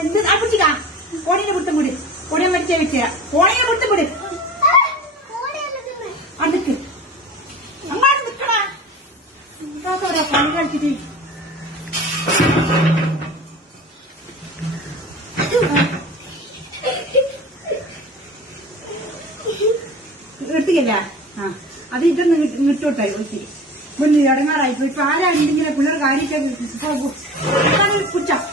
എന്ത് അപ്പിച്ചിക്കാ കോണിയെ കൊടുത്തും കൂടി കോണിയെ മരിച്ചേ വെച്ചാ കോണിയെ കൊടുത്തും കൂടി അടുക്ക് അങ്ങാട് നിക്കടാ എന്താ പണി കളിച്ചിട്ട് എടുത്തില്ല. അത് ഇതൊന്ന് ഇട്ടോട്ടെ ഒത്തിരി മുന്നിൽ ഇടങ്ങാറായി ഇപ്പൊ ആരാ ഇങ്ങനെ പിള്ളേർ കാര്യമൊക്കെ കുടിച്ചാ